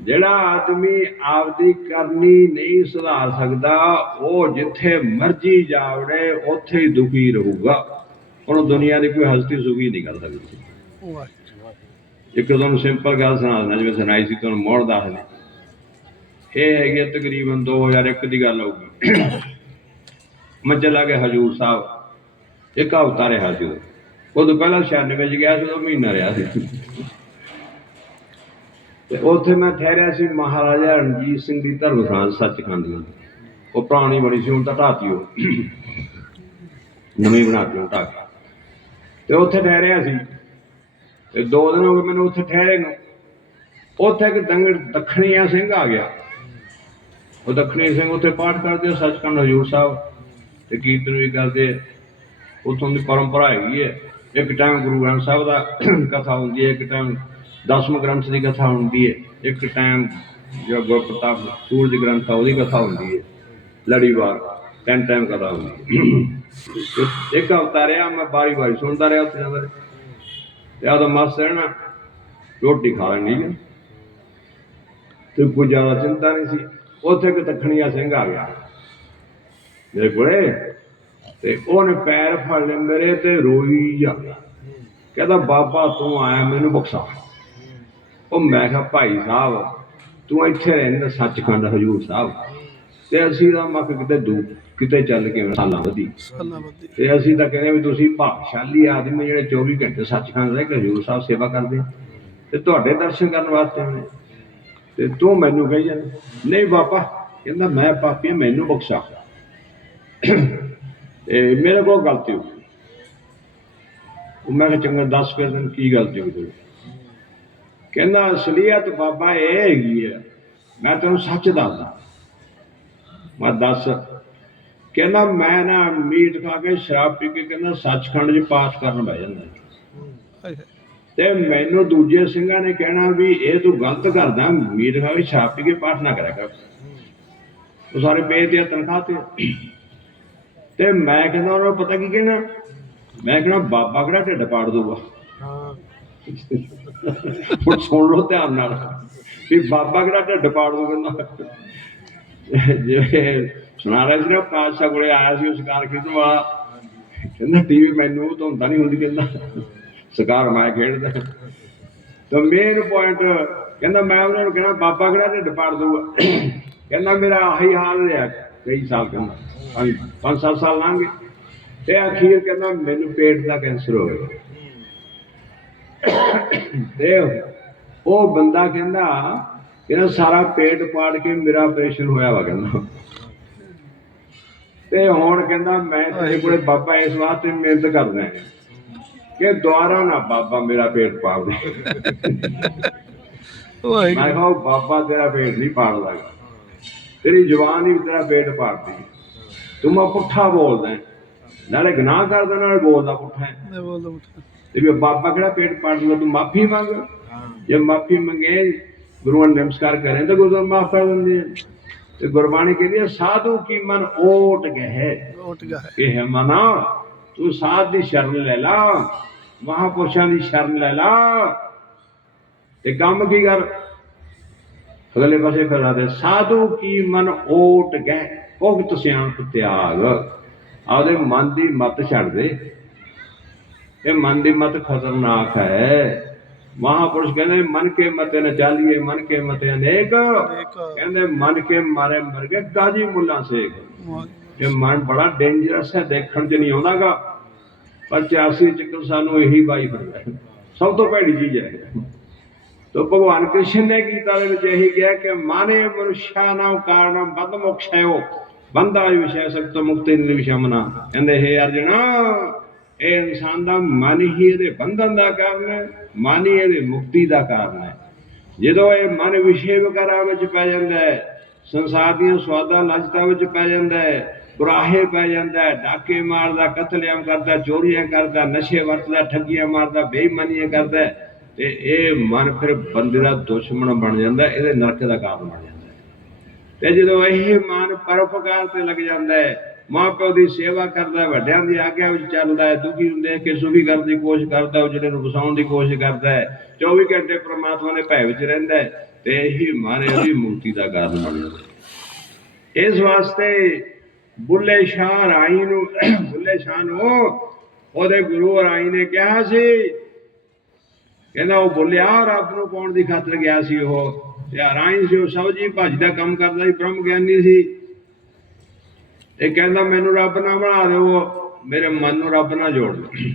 ਜਿਹੜਾ ਆਦਮੀ ਆਪਦੀ ਕਰਨੀ ਨਹੀਂ ਸੁਧਾਰ ਸਕਦਾ ਉਹ ਜਿੱਥੇ ਮਰਜ਼ੀ ਜਾਵੜੇ ਉੱਥੇ ਹੀ ਦੁਖੀ ਰਹੂਗਾ। ਉਹਨੂੰ ਦੁਨੀਆ ਦੀ ਕੋਈ ਹਸਤੀ ਸੁਖੀ ਨਹੀਂ ਕਰ ਸਕਦੀ। ਇੱਕ ਤੁਹਾਨੂੰ ਸਿੰਪਲ ਗੱਲ ਸੁਣਾ ਦਿੰਦਾ ਜਿਵੇਂ ਸੁਣਾਈ ਸੀ ਤੁਹਾਨੂੰ ਮੋੜ ਦੱਸਦੇ ਇਹ ਹੈਗੀ ਤਕਰੀਬਨ 2001 ਦੀ ਗੱਲ ਹੋਊਗੀ। ਮੈਂ ਚਲਾ ਗਿਆ ਹਜੂਰ ਸਾਹਿਬ। ਇੱਕ ਹਫ਼ਤਾ ਰਿਹਾ ਸੀ ਉਦੋਂ। ਪਹਿਲਾਂ 96 ਚ ਗਿਆ ਸੀ ਉਦੋਂ ਮਹੀਨਾ ਰਿਹਾ ਸੀ। ਤੇ ਉੱਥੇ ਮੈਂ ਠਹਿਰਿਆ ਸੀ ਮਹਾਰਾਜਾ ਰਣਜੀਤ ਸਿੰਘ ਦੀ ਧਰਮਸ਼ਾਲਾ ਸੱਚਖੰਡ ਦੀ ਉਹ ਪੁਰਾਣੀ ਬੜੀ ਸੀ, ਹੁਣ ਤਾਂ ਢਾਤੀ ਉਹ। ਨਵੀਂ ਬਣਾਤੀ ਉਹ ਢਾਹ ਕੇ। ਤੇ ਉੱਥੇ ਠਹਿਰਿਆ ਸੀ। ਤੇ ਦੋ ਦਿਨ ਹੋ ਗਏ ਮੈਨੂੰ ਉੱਥੇ ਠਹਿਰੇ ਨੂੰ। ਉੱਥੇ ਇੱਕ ਦੰਗੜ ਦੱਖਣੀਆ ਸਿੰਘ ਆ ਗਿਆ। ਉਹ ਦੱਖਣੀ ਸਿੰਘ ਉੱਥੇ ਪਾਠ ਕਰਦੇ ਸੱਚਖੰਡ ਹਜੂਰ ਸਾਹਿਬ। ਤੇ ਕੀਰਤਨ ਵੀ ਕਰਦੇ। ਆ ਉੱਥੋਂ ਦੀ ਪਰੰਪਰਾ ਹੈਗੀ ਹੈ। ਇੱਕ ਟਾਈਮ ਗੁਰੂ ਗ੍ਰੰਥ ਸਾਹਿਬ ਦਾ ਕਥਾ ਹੁੰਦੀ ਹੈ, ਇੱਕ ਟਾਈਮ ਦਸਮ ਗ੍ਰੰਥ ਦੀ ਕਥਾ ਹੁੰਦੀ ਹੈ। ਇੱਕ ਟਾਈਮ ਜੋ ਗੁਰਪ੍ਰਤਾਪ ਸੂਰਜ ਗ੍ਰੰਥ ਆ, ਉਹਦੀ ਕਥਾ ਹੁੰਦੀ ਹੈ। ਲੜੀਵਾਰ ਤਿੰਨ ਟਾਈਮ ਕਥਾ ਹੁੰਦੀ ਹੈ। ਇੱਕ ਹਫ਼ਤਾ ਰਿਹਾ, ਮੈਂ ਬਾਰੀ ਬਾਰੀ ਸੁਣਦਾ ਰਿਹਾ ਉੱਥੇ ਜਾਂਦਾ ਰਿਹਾ। ਤੇ ਆਦਾ ਮਸਤ ਰਹਿਣਾ ਰੋਟੀ ਖਾ ਲੈਣੀ ਹੈ। ਤੇ ਕੋਈ ਜ਼ਿਆਦਾ ਚਿੰਤਾ ਨਹੀਂ ਸੀ। ਉੱਥੇ ਇੱਕ ਤਖਣੀਆ ਸਿੰਘ ਆ ਗਿਆ। ਮੇਰੇ ਕੋਲੇ। ਤੇ ਉਹਨੇ ਪੈਰ ਫੜ ਲਏ ਮੇਰੇ ਤੇ ਰੋਈ ਜਾ ਕਹਿੰਦਾ, ਬਾਬਾ, ਤੂੰ ਆਇਆ ਮੈਨੂੰ ਬਖਸ਼ਾ। ਉਹ ਮੈਂ ਕਿਹਾ ਭਾਈ ਸਾਹਿਬ ਤੂੰ ਇੱਥੇ ਰਹਿੰਦਾ ਸੱਚਖੰਡ ਹਜੂਰ ਸਾਹਿਬ। ਤੇ ਅਸੀਂ ਤਾਂ ਮੱਕ ਕਿਤੇ ਦੂ ਕਿਤੇ ਚੱਲ ਕੇ ਸਾਲਾਂ ਵਧੀ। ਤੇ ਅਸੀਂ ਤਾਂ ਕਹਿੰਦੇ ਵੀ ਤੁਸੀਂ ਭਾਗਸ਼ਾਲੀ ਆਦਮੀ ਜਿਹੜੇ 24 ਘੰਟੇ ਸੱਚਖੰਡ ਰਹਿ ਕੇ ਹਜੂਰ ਸਾਹਿਬ ਸੇਵਾ ਕਰਦੇ। ਤੇ ਤੁਹਾਡੇ ਦਰਸ਼ਨ ਕਰਨ ਵਾਸਤੇ ਆਏ ਤੇ ਤੂੰ ਮੈਨੂੰ ਕਹੀ ਜਾਂਦਾ ਨਹੀਂ ਬਾਬਾ ਕਹਿੰਦਾ ਮੈਂ ਪਾਪੀ ਮੈਨੂੰ ਬਖਸ਼ਾ। ਤੇ ਮੇਰੇ ਕੋਲ ਗਲਤੀ ਹੋ ਗਈ। ਉਹ ਮੈਂ ਕਿਹਾ ਚੰਗਾ ਦੱਸ ਫਿਰ ਤੈਨੂੰ ਕੀ ਗਲਤੀ ਹੋ ਗਈ ਕਹਿੰਦਾ ਅਸਲੀਅਤ ਬਾਬਾ ਇਹ ਹੈਗੀ ਹੈ ਮੈਂ ਤੈਨੂੰ ਸੱਚ ਦੱਸਦਾ। ਮੈਂ ਦੱਸ। ਕਹਿੰਦਾ ਮੈਂ ਨਾ ਮੀਟ ਖਾ ਕੇ ਸ਼ਰਾਬ ਪੀ ਕੇ ਕਹਿੰਦਾ ਸੱਚਖੰਡ 'ਚ ਪਾਠ ਕਰਨ ਬਹਿ ਜਾਂਦਾ। ਤੇ ਮੈਨੂੰ ਦੂਜੇ ਸਿੰਘਾਂ ਨੇ ਕਹਿਣਾ ਵੀ ਇਹ ਤੂੰ ਗਲਤ ਕਰਦਾ ਮੀਟ ਖਾ ਕੇ ਸ਼ਰਾਬ ਪੀ ਕੇ ਪਾਠ ਨਾ ਕਰਿਆ ਕਰ। ਉਹ ਸਾਰੇ ਬੇਇੱਜ਼ਤੀ ਤਨਖਾਹ ਤੇ ਤੇ ਮੈਂ ਕਹਿੰਦਾ ਉਹਨਾਂ ਨੂੰ ਪਤਾ ਕੀ ਕਹਿਣਾ? ਮੈਂ ਕਹਿਣਾ ਬਾਬਾ ਕਿਹੜਾ ਢਿੱਡ ਪਾੜ ਦੂਗਾ ਹਾਂ। ਹੁਣ ਸੁਣ ਲਓ ਧਿਆਨ ਨਾਲ। ਵੀ ਬਾਬਾ ਕਿਹੜਾ ਢਿੱਡ ਪਾੜ ਦੂ ਕਹਿੰਦਾ। ਜੇ ਸੁਣਾ ਰਿਹਾ ਸੀ ਨਾ ਪਾਤਸ਼ਾਹ ਕੋਲੇ ਆਇਆ ਸੀ, ਉਹ ਸ਼ਿਕਾਰ ਖੇਡਣ ਵਾਲਾ। ਕਹਿੰਦਾ, ਟੀਵੀ ਮੈਨੂੰ ਤਾਂ ਹੁੰਦਾ ਨਹੀਂ ਹੁੰਦੀ ਕਹਿੰਦਾ। ਸ਼ਿਕਾਰ ਮੈਂ ਖੇਡਦਾ। ਤਾਂ ਮੇਨ ਪੁਆਇੰਟ ਕਹਿੰਦਾ, ਮੈਂ ਉਹਨਾਂ ਨੂੰ ਕਹਿਣਾ, ਬਾਬਾ ਕਿਹੜਾ ਢਿੱਡ ਪਾੜ ਦਊਗਾ ਕਹਿੰਦਾ, ਮੇਰਾ ਆਹੀ ਹਾਲ ਰਿਹਾ ਕਈ ਸਾਲ ਕਹਿੰਦਾ। ਪੰਜ ਪੰਜ, ਸੱਤ ਸਾਲ ਲੰਘ ਗਏ। ਤੇ ਅਖੀਰ ਕਹਿੰਦਾ, ਮੈਨੂੰ ਪੇਟ ਦਾ ਕੈਂਸਰ ਹੋ ਗਿਆ। ਤੇ ਉਹ ਬੰਦਾ ਕਹਿੰਦਾ ਕਹਿੰਦਾ ਸਾਰਾ ਪੇਟ ਪਾੜ ਕੇ ਮੇਰਾ ਆਪਰੇਸ਼ਨ ਹੋਇਆ ਵਾ ਕਹਿੰਦਾ ਤੇ ਹੁਣ ਕਹਿੰਦਾ ਮੈਂ ਤੇਰੇ ਕੋਲੇ ਬਾਬਾ ਇਸ ਵਾਸਤੇ ਮਿਹਨਤ ਕਰਦਾ ਹਾਂ ਕਿ ਦੁਆਰਾ ਨਾ ਬਾਬਾ ਮੇਰਾ ਪੇਟ ਪਾੜ ਦੇ ਮੈਂ ਕਿਹਾ ਬਾਬਾ ਤੇਰਾ ਪੇਟ ਨਹੀਂ ਪਾੜਦਾ। ਤੇਰੀ ਜ਼ੁਬਾਨ ਹੀ ਤੇਰਾ ਪੇਟ ਪਾੜਦੀ। ਤੂੰ ਮੈਂ ਪੁੱਠਾ ਬੋਲਦਾ। ਨਾਲੇ ਗੁਨਾਹ ਕਰਦਾ ਨਾਲੇ ਬੋਲਦਾ ਪੁੱਠਾ ਬੋਲਦਾ ਪੁੱਠਾ ਤੇ ਵੀ ਬਾਬਾ ਕਿਹੜਾ ਪੇਟ ਪਾੜ ਦਿੰਦਾ ਤੂੰ ਮਾਫੀ ਮੰਗ। ਜੇ ਮਾਫੀ ਮੰਗੇ ਗੁਰੂਆਂ ਨੇ ਨਮਸਕਾਰ ਕਰੇ ਤਾਂ ਗੁਰੂ ਮਾਫ ਕਰ ਦਿੰਦੇ ਆ। ਤੇ ਗੁਰਬਾਣੀ ਕਹਿੰਦੀ ਹੈ ਸਾਧੂ ਕੀ ਮਨ ਓਟ ਗਏ ਗਿਆ ਹੈ ਇਹ ਮਨਾ ਤੂੰ ਸਾਧ ਦੀ ਸ਼ਰਨ ਲੈ ਲਾ ਮਹਾਪੁਰਸ਼ਾਂ ਦੀ ਸ਼ਰਨ ਲੈ ਲਾ। ਤੇ ਕੰਮ ਕੀ ਕਰ? ਅਗਲੇ ਪਾਸੇ ਫਿਰ ਆਦੇ ਸਾਧੂ ਕੀ ਮਨ ਓਟ ਗਏ ਭੁਗਤ ਸਿਆਣਪ ਤਿਆਗ। ਆਪਦੇ ਮਨ ਦੀ ਮਤ ਛੱਡ ਦੇ। ਇਹ ਮਨ ਦੀ ਮਤ ਖਤਰਨਾਕ ਹੈ। ਮਹਾਪੁਰਸ਼ ਕਹਿੰਦੇ ਮਨ ਕੇ ਮਤੇ ਨ ਚਾਲੀਏ ਮਨ ਕੇ ਮਤੇ ਅਨੇਕ। ਕਹਿੰਦੇ ਮਨ ਕੇ ਮਾਰੇ ਮਰ ਗਏ ਗਾਜੀ ਮੁੱਲਾ ਸੇਖ। ਇਹ ਮਨ ਬੜਾ ਡੇਂਜਰਸ ਹੈ ਦੇਖਣ 'ਚ ਨਹੀਂ ਆਉਂਦਾਗਾ। ਪਰ 84 ਚੱਕਰ ਸਾਨੂੰ ਇਹੀ ਬਾਈ ਹੈ। ਸਭ ਤੋਂ ਭੈੜੀ ਚੀਜ਼ ਹੈ। ਤੋ ਭਗਵਾਨ ਕ੍ਰਿਸ਼ਨ ਨੇ ਗੀਤਾ ਦੇ ਵਿੱਚ ਇਹੀ ਕਿਹਾ ਕਿ ਮਾਨੇ ਮਨੁਸ਼ਾ ਨਾਮ ਕਾਰਣਮ ਬਦ ਮੋਕਸ਼ਯੋ ਬੰਦਾ ਵਿਸ਼ੇ ਸਕਤ ਮੁਕਤੀ ਨਿਰਵਿਸ਼ਮਨਾ। ਕਹਿੰਦੇ ਹੈ ਅਰਜਣਾ ਇਹ ਇਨਸਾਨ ਦਾ ਮਨ ਹੀ ਇਹਦੇ ਬੰਧਨ ਦਾ ਕਾਰਨ ਹੈ, ਮਨ ਹੀ ਇਹਦੇ ਮੁਕਤੀ ਦਾ ਕਾਰਨ ਹੈ। ਜਦੋਂ ਇਹ ਮਨ ਵਿਸ਼ੇ ਵਗੈਰਾ ਵਿੱਚ ਪੈ ਜਾਂਦਾ ਹੈ, ਸੰਸਾਰ ਦੀਆਂ ਸਵਾਦਾਂ, ਲਜਤਾਂ ਵਿੱਚ ਪੈ ਜਾਂਦਾ ਹੈ ਗੁਰਾਹੇ ਪੈ ਜਾਂਦਾ ਹੈ, ਡਾਕੇ ਮਾਰਦਾ, ਕਤਲੇਆਮ ਕਰਦਾ, ਚੋਰੀਆਂ ਕਰਦਾ, ਨਸ਼ੇ ਵਰਤਦਾ, ਠੱਗੀਆਂ ਮਾਰਦਾ, ਬੇਈਮਾਨੀਆਂ ਕਰਦਾ ਤੇ ਇਹ ਮਨ ਫਿਰ ਬੰਦੇ ਦਾ ਦੁਸ਼ਮਣ ਬਣ ਜਾਂਦਾ, ਇਹਦੇ ਨਰਕ ਦਾ ਕਾਰਨ ਬਣ ਜਾਂਦਾ ਤੇ ਜਦੋਂ ਇਹ ਮਨ ਪਰਉਪਕਾਰ ਤੇ ਲੱਗ ਜਾਂਦਾ ਹੈ ਮਾਂ ਪਿਓ ਦੀ ਸੇਵਾ ਕਰਦਾ ਵੱਡਿਆਂ ਦੀ ਆਗਿਆ ਵਿੱਚ ਚੱਲਦਾ ਹੈ, ਦੁਖੀ ਹੁੰਦੇ ਕਿ ਸੁਖੀ ਕਰਨ ਦੀ ਕੋਸ਼ਿਸ਼ ਕਰਦਾ ਹੈ ਜਿਹੜੇ ਨੂੰ ਵਸਾਉਣ ਦੀ ਕੋਸ਼ਿਸ਼ ਕਰਦਾ ਹੈ 24 ਘੰਟੇ ਪ੍ਰਮਾਤਮਾ ਦੇ ਭੈ ਵਿੱਚ ਰਹਿੰਦਾ ਹੈ ਤੇ ਇਹੀ ਮਨ ਇਹਦੀ ਮੁਕਤੀ ਦਾ ਕਾਰਨ ਬਣ ਜਾਂਦਾ ਇਸ ਵਾਸਤੇ ਬੁੱਲੇ ਸ਼ਾਹ ਰਾਈ ਨੂੰ, ਬੁੱਲੇ ਸ਼ਾਹ ਨੂੰ ਉਹਦੇ ਗੁਰੂ ਰਾਈ ਨੇ ਕਿਹਾ ਸੀ, ਕਹਿੰਦਾ ਉਹ ਬੋਲਿਆ ਰੱਬ ਨੂੰ ਪਾਉਣ ਦੀ ਖਾਤਰ ਗਿਆ ਸੀ ਉਹ, ਤੇ ਰਾਈ ਸੀ ਉਹ ਸਬਜੀ ਭੱਜ ਦਾ ਕੰਮ ਕਰਦਾ ਸੀ ਬ੍ਰਹਮ ਗਿਆਨੀ ਸੀ। ਇਹ ਕਹਿੰਦਾ ਮੈਨੂੰ ਰੱਬ ਨਾ ਬਣਾ ਦਿਓ ਮੇਰੇ ਮਨ ਨੂੰ ਰੱਬ ਨਾਲ ਜੋੜ ਦਿਓ।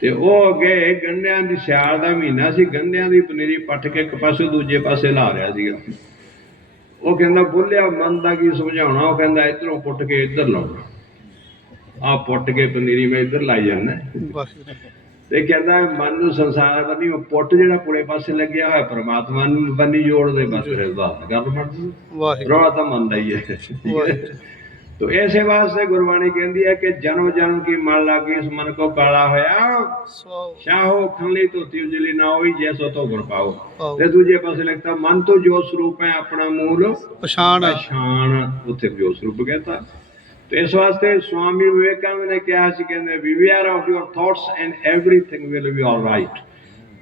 ਤੇ ਉਹ ਅੱਗੇ ਗੰਡਿਆਂ ਦੀ ਸਿਆਲ ਦਾ ਮਹੀਨਾ ਸੀ ਗੰਡਿਆਂ ਦੀ ਪਨੀਰੀ ਪੱਟ ਕੇ ਇੱਕ ਪਾਸੇ ਦੂਜੇ ਪਾਸੇ ਲਾ ਰਿਹਾ ਸੀਗਾ। ਉਹ ਕਹਿੰਦਾ ਬੁੱਲਿਆ ਮਨ ਦਾ ਕੀ ਸਮਝਾਉਣਾ? ਉਹ ਕਹਿੰਦਾ ਇਧਰੋਂ ਪੁੱਟ ਕੇ ਇੱਧਰ ਲਾਉਣਾ। ਆ ਪੁੱਟ ਕੇ ਪਨੀਰੀ ਮੈਂ ਇੱਧਰ ਲਾਈ ਜਾਂਦਾ। ਤੇ ਕਹਿੰਦਾ ਮਨ ਨੂੰ ਸੰਸਾਰ ਬੰਨੀ ਉਹ ਪੁੱਟ ਜਿਹੜਾ ਪੁੜੇ ਪਾਸੇ ਲੱਗਿਆ ਹੋਇਆ ਪ੍ਰਮਾਤਮਾ ਨੂੰ ਬੰਨੀ ਜੋੜਦੇ ਬਸ ਫਿਰ ਬਾਤ ਗੱਲ ਬਣਦੀ। ਵਾਹਿਗੁਰੂ। ਰੋਣਾ ਤਾਂ ਮੰਨਦਾ ਹੀ ਹੈ। ਵਾਸਤੇ ਗੁਰਬਾਣੀ ਕਹਿੰਦੀ ਹੈ ਕਿ ਜਨਮ ਜਨਮ ਕੀ ਮਨ ਲਾਗੀ ਇਸ ਮਨ ਕੋ ਕਾਲਾ ਹੋਇਆ। ਸੋ ਚਾਹੋ ਖੰਲੀ ਧੋਤੀ ਉਜਲੀ ਨਾ ਹੋਈ ਜੈਸੋ ਤੋ ਗੁਰ ਪਾਓ। ਪਾਓ। ਤੇ ਦੂਜੇ ਪਾਸੇ ਲਿਖਤਾ ਮਨ ਤੋਂ ਜੋ ਸਰੂਪ ਹੈ ਆਪਣਾ ਮੂਲ ਪਛਾਣ। ਪਛਾਣ ਉੱਥੇ ਜੋ ਸਰੂਪ ਕਹਿੰਦਾ ਤੇ ਇਸ ਵਾਸਤੇ ਸਵਾਮੀ ਵਿਵੇਕਾਨੰਦ ਨੇ ਕਿਹਾ ਸੀ ਕਹਿੰਦੇ beware of your thoughts and everything will be all right.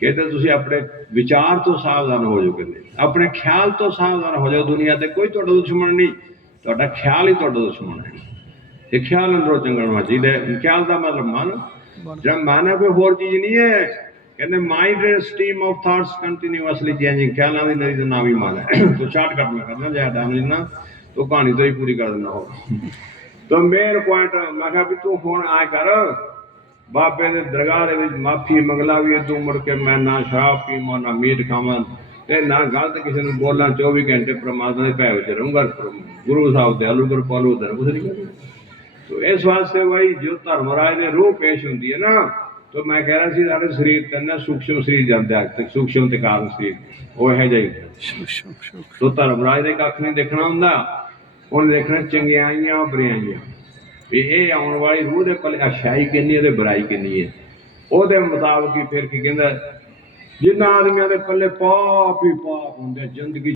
ਕਹਿੰਦੇ ਤੁਸੀਂ ਆਪਣੇ ਵਿਚਾਰ ਤੋਂ ਸਾਵਧਾਨ ਹੋ ਜਾਓ ਕਹਿੰਦੇ। ਆਪਣੇ ਖਿਆਲ ਤੋਂ ਸਾਵਧਾਨ ਹੋ ਜਾਓ ਦੁਨੀਆ ਤੇ ਕੋਈ ਤੁਹਾਡਾ ਦੁਸ਼ਮਣ ਨਹੀਂ। ਤੁਹਾਡਾ ਖਿਆਲ ਹੀ ਤੁਹਾਡਾ ਦੁਸ਼ਮਣ ਹੈ। ਇਹ ਖਿਆਲ ਅੰਦਰੋਂ ਚੰਗਣਾ ਚਾਹੀਦਾ ਹੈ। ਖਿਆਲ ਦਾ ਮਤਲਬ ਮਨ। ਜਿਹੜਾ ਮਨ ਹੈ ਕੋਈ ਹੋਰ ਚੀਜ਼ ਨਹੀਂ ਹੈ। ਕਹਿੰਦੇ mind stream of thoughts continuously changing ਖਿਆਲਾਂ ਦੀ ਨਦੀ ਦਾ ਨਾਮ ਹੀ ਮਨ ਹੈ। ਤੋ ਸ਼ਾਰਟਕਟ ਮੈਂ ਕਰਨਾ ਜ਼ਿਆਦਾ ਟਾਈਮ ਨਹੀਂ ਨਾ ਤੋ ਕਹਾਣੀ ਤੋਂ ਹੀ ਪੂਰੀ ਕਰ ਦਿੰਦਾ ਹੋ ਤੋ ਮੇਨ ਪੁਆਇੰਟ ਮੈਂ ਕਿਹਾ ਵੀ ਤੂੰ ਹੁਣ ਆ ਕਰ। ਬਾਬੇ ਦੇ ਦਰਗਾਹ ਦੇ ਵਿੱਚ ਮਾਫੀ ਮੰਗਲਾ ਵੀ ਤੂੰ ਮੁੜ ਕੇ ਮੈਂ ਨਾ ਸ਼ਰਾਬ ਪੀਵਾਂ ਨਾ ਮੀਟ ਖਾਵਾਂ। ਤੇ ਨਾ ਗਲਤ ਕਿਸੇ ਨੂੰ ਬੋਲਾਂ 24 ਘੰਟੇ ਪ੍ਰਮਾਤਮਾ ਦੇ ਭੈ ਵਿੱਚ ਰਹੂੰਗਾ ਗੁਰੂ ਸਾਹਿਬ ਦੇ ਅਲੂ ਗੁਰ ਪਾਲੂ ਦੇ ਕੁਝ ਨਹੀਂ ਕਰਦਾ ਤੋ ਇਸ ਵਾਸਤੇ ਭਾਈ ਜੋ ਧਰਮਰਾਜ ਦੇ ਰੂਹ ਪੇਸ਼ ਹੁੰਦੀ ਹੈ ਨਾ ਤੋ ਮੈਂ ਕਹਿ ਰਿਹਾ ਸੀ ਸਾਡੇ ਸਰੀਰ ਤੰਨਾ ਸੂਖਸ਼ਮ ਸਰੀਰ ਜਾਂਦੇ ਆ ਤੇ ਸੂਖਸ਼ਮ ਤੇ ਕਾਰਨ ਸਰੀਰ ਉਹ ਹੈ ਜਾਈ ਸ਼ੁਕ ਤੋ ਧਰਮਰਾਜ ਦੇ ਕੱਖ ਨਹੀਂ ਦੇਖਣਾ ਹੁੰਦਾ ਉਹਨੇ ਦੇਖਣਾ ਚੰਗਿਆਈਆਂ ਬੁਰਾਈਆਂ ਵੀ ਇਹ ਆਉਣ ਵਾਲੀ ਰੂਹ ਦੇ ਪਲੇ ਅਛਾਈ ਕਿੰਨੀ ਹੈ ਤੇ ਬੁਰਾਈ ਕਿੰਨੀ ਹੈ। ਉਹਦੇ ਮੁਤਾਬਕ ਹੀ ਫਿਰ ਕੀ ਕਹਿੰਦਾ ਜਿਨ੍ਹਾਂ ਆਦਮੀਆਂ ਦੇ ਪੱਲੇ ਪਾਪ ਹੀ ਪਾਪ ਹੁੰਦੇ ਜ਼ਿੰਦਗੀ